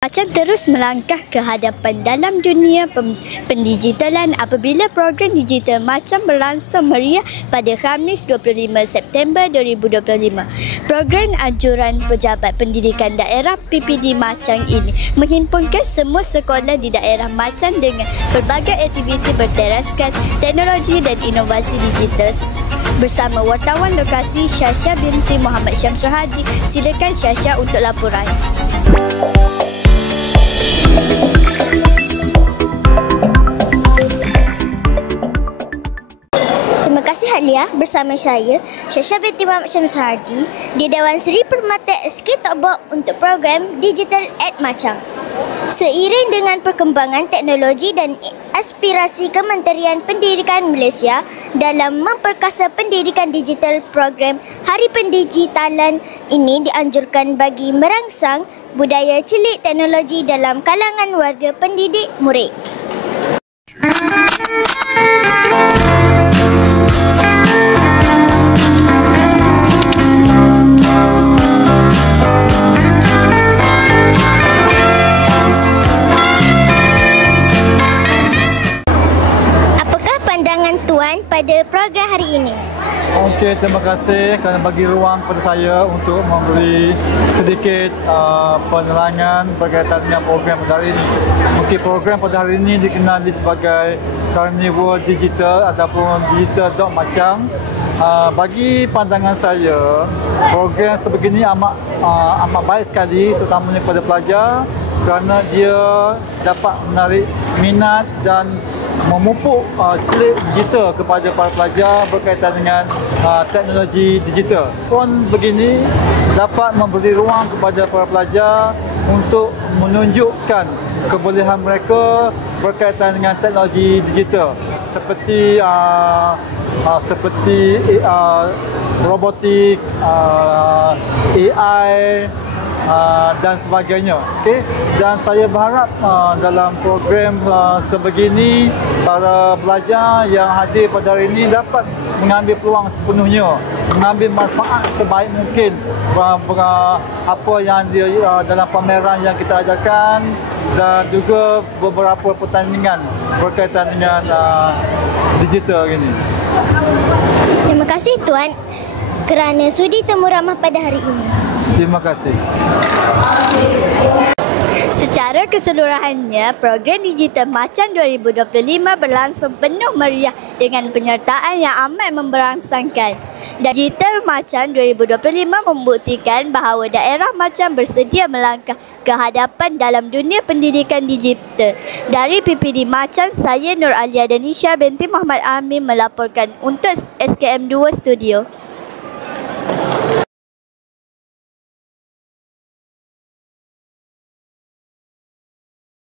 Macam terus melangkah ke hadapan dalam dunia pendigitalan apabila program digital Macam berlangsung meriah pada Khamis 25 September 2025. Program anjuran Pejabat Pendidikan Daerah PPD Macang ini menghimpunkan semua sekolah di daerah Macang dengan pelbagai aktiviti berteraskan teknologi dan inovasi digital. Bersama wartawan lokasi Syasha binti Muhammad Syamsul Hadi. Silakan Syasha untuk laporan. Terima kasih Halia. Bersama saya Syasha binti Muhammad Syamsul Hadi di Dewan Seri Permata SK Tokbok untuk program Digital at Macang. Seiring dengan perkembangan teknologi dan aspirasi Kementerian Pendidikan Malaysia dalam memperkasa pendidikan digital, program Hari Pendigitalan ini dianjurkan bagi merangsang budaya celik teknologi dalam kalangan warga pendidik murid. Tuan pada program hari ini. Okey, terima kasih kerana bagi ruang kepada saya untuk memberi sedikit penerangan berkaitan dengan program pada hari ini. Okey, program pada hari ini dikenali sebagai Carnival Digital ataupun Digital Macang. Bagi pandangan saya, program sebegini amat baik sekali, terutamanya kepada pelajar, kerana dia dapat menarik minat dan memupuk celik digital kepada para pelajar berkaitan dengan teknologi digital. Pun begini dapat memberi ruang kepada para pelajar untuk menunjukkan kebolehan mereka berkaitan dengan teknologi digital seperti robotik, AI dan sebagainya. Okey, dan saya berharap dalam program sebegini para pelajar yang hadir pada hari ini dapat mengambil peluang sepenuhnya, mengambil manfaat sebaik mungkin apa yang dalam pameran yang kita adakan dan juga beberapa pertandingan berkaitan dengan digital ini. Terima kasih Tuan kerana sudi temu ramah pada hari ini. Terima kasih. Secara keseluruhannya, program Digital Macang 2025 berlangsung penuh meriah dengan penyertaan yang amat memberangsangkan. Digital Macang 2025 membuktikan bahawa daerah Macang bersedia melangkah ke hadapan dalam dunia pendidikan digital. Dari PPD Macang, saya Nur Alia dan Syasha binti Muhammad Amin melaporkan untuk SKM2 Studio.